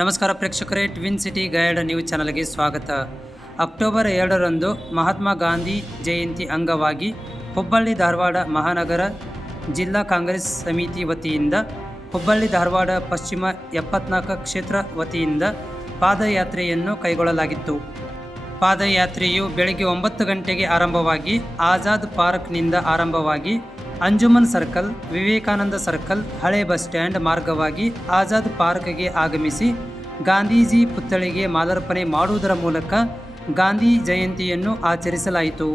ನಮಸ್ಕಾರ ಪ್ರೇಕ್ಷಕರೇ, twin city guide news ಚಾನಲ್ಗೆ ಸ್ವಾಗತ. ಅಕ್ಟೋಬರ್ 2ರಂದು ಮಹಾತ್ಮ ಗಾಂಧಿ ಜಯಂತಿ ಅಂಗವಾಗಿ ಹುಬ್ಬಳ್ಳಿ ಧಾರವಾಡ ಮಹಾನಗರ ಜಿಲ್ಲಾ ಕಾಂಗ್ರೆಸ್ ಸಮಿತಿ ವತಿಯಿಂದ ಹುಬ್ಬಳ್ಳಿ ಧಾರವಾಡ ಪಶ್ಚಿಮ 74 ಕ್ಷೇತ್ರ ವತಿಯಿಂದ ಪಾದಯಾತ್ರೆಯನ್ನು ಕೈಗೊಳ್ಳಲಾಗಿತ್ತು. ಪಾದಯಾತ್ರೆಯು ಬೆಳಗ್ಗೆ 9 ಗಂಟೆಗೆ ಆರಂಭವಾಗಿ ಆಜಾದ್ ಪಾರ್ಕ್ನಿಂದ ಆರಂಭವಾಗಿ ಅಂಜುಮನ್ ಸರ್ಕಲ್, ವಿವೇಕಾನಂದ ಸರ್ಕಲ್, ಹಳೆ ಬಸ್ ಸ್ಟ್ಯಾಂಡ್ ಮಾರ್ಗವಾಗಿ ಆಜಾದ್ ಪಾರ್ಕ್ಗೆ ಆಗಮಿಸಿ ಗಾಂಧೀಜಿ ಪುತ್ಥಳಿಗೆ ಮಾಲಾರ್ಪಣೆ ಮಾಡುವುದರ ಮೂಲಕ ಗಾಂಧಿ ಜಯಂತಿಯನ್ನು ಆಚರಿಸಲಾಯಿತು.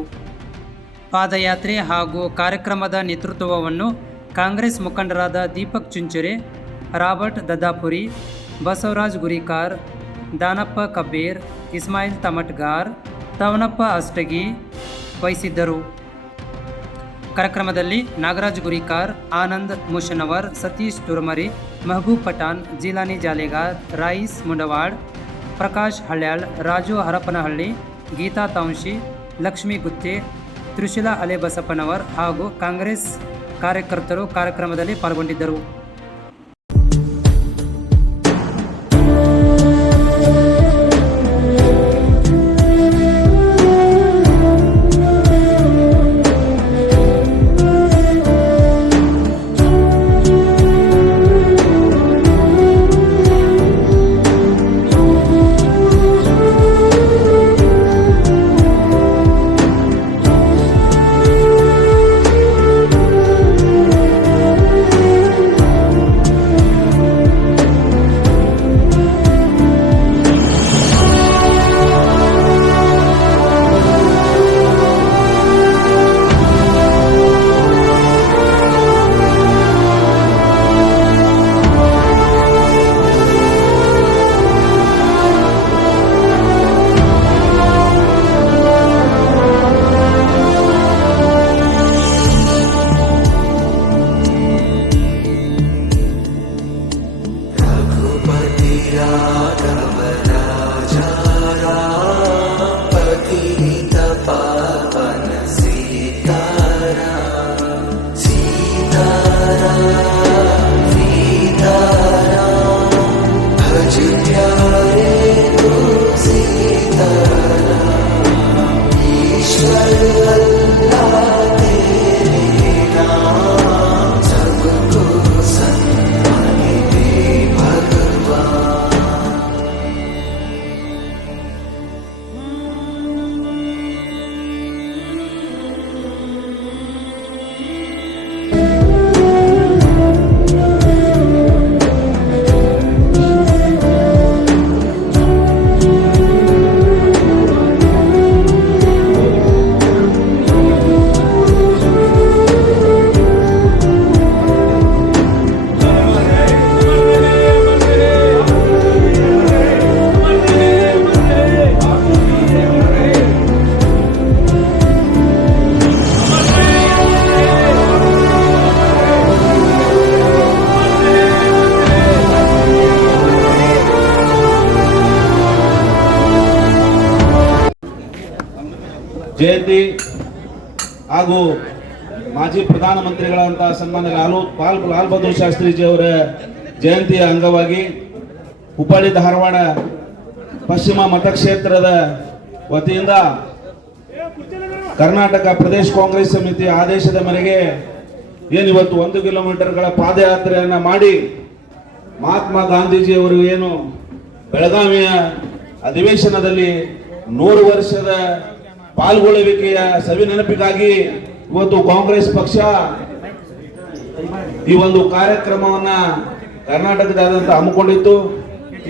ಪಾದಯಾತ್ರೆ ಹಾಗೂ ಕಾರ್ಯಕ್ರಮದ ನೇತೃತ್ವವನ್ನು ಕಾಂಗ್ರೆಸ್ ಮುಖಂಡರಾದ ದೀಪಕ್ ಚುಂಚುರೆ, ರಾಬರ್ಟ್ ದದ್ದಾಪುರಿ, ಬಸವರಾಜ್ ಗುರಿಕಾರ್, ದಾನಪ್ಪ ಕಬ್ಬೇರ್, ಇಸ್ಮಾಯಿಲ್ ತಮಟ್ಗಾರ್, ತವನಪ್ಪ ಅಷ್ಟಗಿ ವಹಿಸಿದ್ದರು. ಕಾರ್ಯಕ್ರಮದಲ್ಲಿ ನಾಗರಾಜ್ ಗುರಿಕಾರ್, ಆನಂದ್ ಮುಷನವರ್, ಸತೀಶ್ ತುರಮರಿ, ಮೆಹಬೂಬ್ ಪಠಾಣ್, ಜಿಲಾನಿ ಜಾಲೆಗಾರ್, ರಾಯಿಸ್ ಮುಂಡವಾಡ್, ಪ್ರಕಾಶ್ ಹಳ್ಯಾಳ್, ರಾಜು ಹರಪನಹಳ್ಳಿ, ಗೀತಾ ತಾಂಶಿ, ಲಕ್ಷ್ಮೀ ಗುತ್ತೆ, ತ್ರಿಶೂಲ ಅಲೆಬಸಪ್ಪನವರ್ ಹಾಗೂ ಕಾಂಗ್ರೆಸ್ ಕಾರ್ಯಕರ್ತರು ಕಾರ್ಯಕ್ರಮದಲ್ಲಿ ಪಾಲ್ಗೊಂಡಿದ್ದರು. ಜಯಂತಿ ಹಾಗೂ ಮಾಜಿ ಪ್ರಧಾನಮಂತ್ರಿಗಳಂತಹ ಸನ್ಮಾನ್ಯ ಲಾಲ್ ಬಹದ್ದೂರ್ ಶಾಸ್ತ್ರೀಜಿ ಅವರ ಜಯಂತಿಯ ಅಂಗವಾಗಿ ಹುಬ್ಬಳ್ಳಿ ಧಾರವಾಡ ಪಶ್ಚಿಮ ಮತಕ್ಷೇತ್ರದ ವತಿಯಿಂದ ಕರ್ನಾಟಕ ಪ್ರದೇಶ ಕಾಂಗ್ರೆಸ್ ಸಮಿತಿ ಆದೇಶದ ಮೇರೆಗೆ ಏನಿವತ್ತು 1 ಕಿಲೋಮೀಟರ್ಗಳ ಪಾದಯಾತ್ರೆಯನ್ನ ಮಾಡಿ ಮಹಾತ್ಮ ಗಾಂಧೀಜಿಯವರು ಏನು ಬೆಳಗಾವಿಯ ಅಧಿವೇಶನದಲ್ಲಿ 100 ವರ್ಷದ ಪಾಲ್ಗೊಳ್ಳುವಿಕೆಯ ಸವಿ ನೆನಪಿಗಾಗಿ ಇವತ್ತು ಕಾಂಗ್ರೆಸ್ ಪಕ್ಷ ಈ ಒಂದು ಕಾರ್ಯಕ್ರಮವನ್ನ ಕರ್ನಾಟಕದಾದ್ಯಂತ ಹಮ್ಮಿಕೊಂಡಿತ್ತು.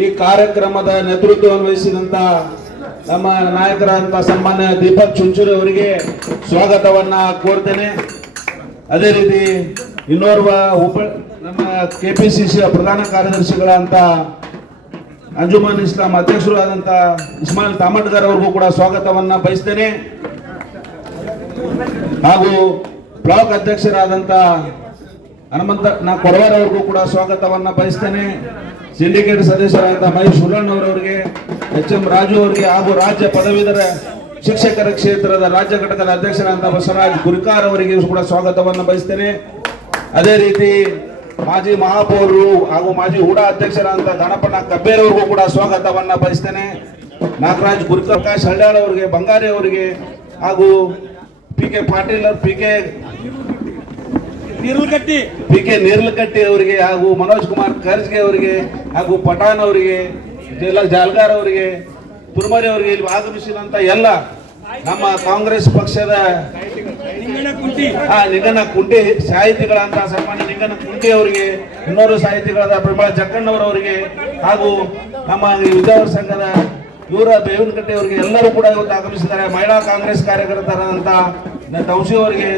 ಈ ಕಾರ್ಯಕ್ರಮದ ನೇತೃತ್ವವನ್ನು ವಹಿಸಿದಂತ ನಮ್ಮ ನಾಯಕರಾದಂತಹ ಸನ್ಮಾನ್ಯ ದೀಪಕ್ ಚುಂಚುರೆ ಅವರಿಗೆ ಸ್ವಾಗತವನ್ನ ಕೋರ್ತೇನೆ. ಅದೇ ರೀತಿ ಇನ್ನೋರ್ವ ನಮ್ಮ ಕೆಪಿಸಿಸಿ ಪ್ರಧಾನ ಕಾರ್ಯದರ್ಶಿಗಳಂತ ಅಂಜುಮನ್ ಇಸ್ಲಾಂ ಅಧ್ಯಕ್ಷರು ಆದಂತ ಇಸ್ಮಾಯಿಲ್ ತಾಮಟ್ಗಾರ್ ಅವ್ರಿಗೂ ಕೂಡ ಸ್ವಾಗತವನ್ನ ಬಯಸ್ತೇನೆ. ಹಾಗೂ ಬ್ಲಾಕ್ ಅಧ್ಯಕ್ಷರಾದಂತ ಹನುಮಂತ ಕೊರವಾರ್ ಅವ್ರಿಗೂ ಕೂಡ ಸ್ವಾಗತವನ್ನ ಬಯಸ್ತೇನೆ. ಸಿಂಡಿಕೇಟ್ ಸದಸ್ಯರಾದಂತ ಮಹೇಶ್ ಹುಲ್ಲಣ್ಣವರವರಿಗೆ, HM ರಾಜು ಅವರಿಗೆ ಹಾಗೂ ರಾಜ್ಯ ಪದವೀಧರ ಶಿಕ್ಷಕರ ಕ್ಷೇತ್ರದ ರಾಜ್ಯ ಘಟಕದ ಅಧ್ಯಕ್ಷರಾದಂತಹ ಬಸವರಾಜ್ ಗುರಿಕಾರ್ ಅವರಿಗೆ ಕೂಡ ಸ್ವಾಗತವನ್ನು ಬಯಸ್ತೇನೆ. ಅದೇ ರೀತಿ ಮಾಜಿ ಮಹಾಪೌರರು ಹಾಗೂ ಮಾಜಿ ಹೂಡಾ ಅಧ್ಯಕ್ಷರಾದಂಥ ಗಣಪಣ್ಣ ಕಬ್ಬೇರವ್ರಿಗೂ ಕೂಡ ಸ್ವಾಗತವನ್ನ ಬಯಸ್ತೇನೆ. ನಾಗರಾಜ್ ಪ್ರಕಾಶ್ ಹಳ್ಯಾಳ್ ಅವರಿಗೆ, ಬಂಗಾರಿ ಅವರಿಗೆ ಹಾಗೂ P K Patil P K Neerlakatti ಅವರಿಗೆ ಹಾಗೂ ಮನೋಜ್ ಕುಮಾರ್ ಕರ್ಜ್ಗೆ ಅವರಿಗೆ ಹಾಗೂ ಪಠಾಣ್ ಅವರಿಗೆ, ಜಾಲ್ಗಾರ್ ಅವರಿಗೆ, ತುರ್ಮರಿ ಅವರಿಗೆ, ಇಲ್ಲಿ ಆಗಮಿಸಿದಂತ ಎಲ್ಲ ನಮ್ಮ ಕಾಂಗ್ರೆಸ್ ಪಕ್ಷದ ನಿಂಗನ ಕುಂಟಿ ಸಾಹಿತಿಗಳಂತ ಸನ್ಮಾನ್ಯ ನಿಂಗನ ಕುಂಟಿ ಅವರಿಗೆ, ಇನ್ನೋರು ಸಾಹಿತಿಗಳಾದ ಪ್ರಭಾ ಜಕ್ಕಣ್ಣವರವರಿಗೆ ಹಾಗೂ ನಮ್ಮ ವಿದ್ಯಾವರ ಸಂಘದ ಇವರ ಬೇವನಕಟ್ಟೆ ಅವರಿಗೆ ಎಲ್ಲರೂ ಕೂಡ ಇವತ್ತು ಆಗಮಿಸಿದ್ದಾರೆ. ಮಹಿಳಾ ಕಾಂಗ್ರೆಸ್ ಕಾರ್ಯಕರ್ತರಾದಂಥ ತೌಸಿ ಅವರಿಗೆ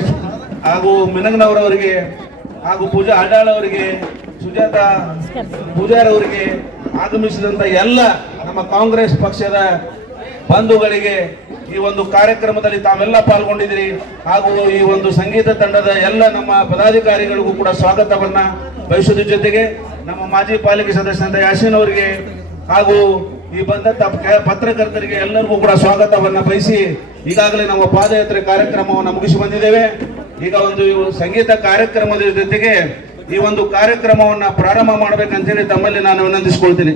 ಹಾಗೂ ಮಿನಗ್ನವರವರಿಗೆ ಹಾಗೂ ಪೂಜಾ ಅಡ್ಡಾಳ್ ಅವರಿಗೆ, ಸುಜಾತ ಪೂಜಾರ್ ಅವರಿಗೆ, ಆಗಮಿಸಿದಂತ ಎಲ್ಲ ನಮ್ಮ ಕಾಂಗ್ರೆಸ್ ಪಕ್ಷದ ಬಂಧುಗಳಿಗೆ ಈ ಒಂದು ಕಾರ್ಯಕ್ರಮದಲ್ಲಿ ತಾವೆಲ್ಲ ಪಾಲ್ಗೊಂಡಿದ್ದೀರಿ. ಹಾಗೂ ಈ ಒಂದು ಸಂಗೀತ ತಂಡದ ಎಲ್ಲ ನಮ್ಮ ಪದಾಧಿಕಾರಿಗಳಿಗೂ ಕೂಡ ಸ್ವಾಗತವನ್ನ ಬಯಸೋದ್ರ ಜೊತೆಗೆ ನಮ್ಮ ಮಾಜಿ ಪಾಲಿಕೆ ಸದಸ್ಯರಾದ ಯಾಸೀನ್ ಅವರಿಗೆ ಹಾಗೂ ಈ ಬಂದಂತ ಪತ್ರಕರ್ತರಿಗೆ ಎಲ್ಲರಿಗೂ ಕೂಡ ಸ್ವಾಗತವನ್ನ ಬಯಸಿ ಈಗಾಗಲೇ ನಮ್ಮ ಪಾದಯಾತ್ರೆ ಕಾರ್ಯಕ್ರಮವನ್ನು ಮುಗಿಸಿ ಬಂದಿದ್ದೇವೆ. ಈಗ ಒಂದು ಸಂಗೀತ ಕಾರ್ಯಕ್ರಮದ ಜೊತೆಗೆ ಈ ಒಂದು ಕಾರ್ಯಕ್ರಮವನ್ನ ಪ್ರಾರಂಭ ಮಾಡಬೇಕಂತೇಳಿ ತಮ್ಮಲ್ಲಿ ನಾನು ವಿನಂತಿಸಿಕೊಳ್ತೀನಿ.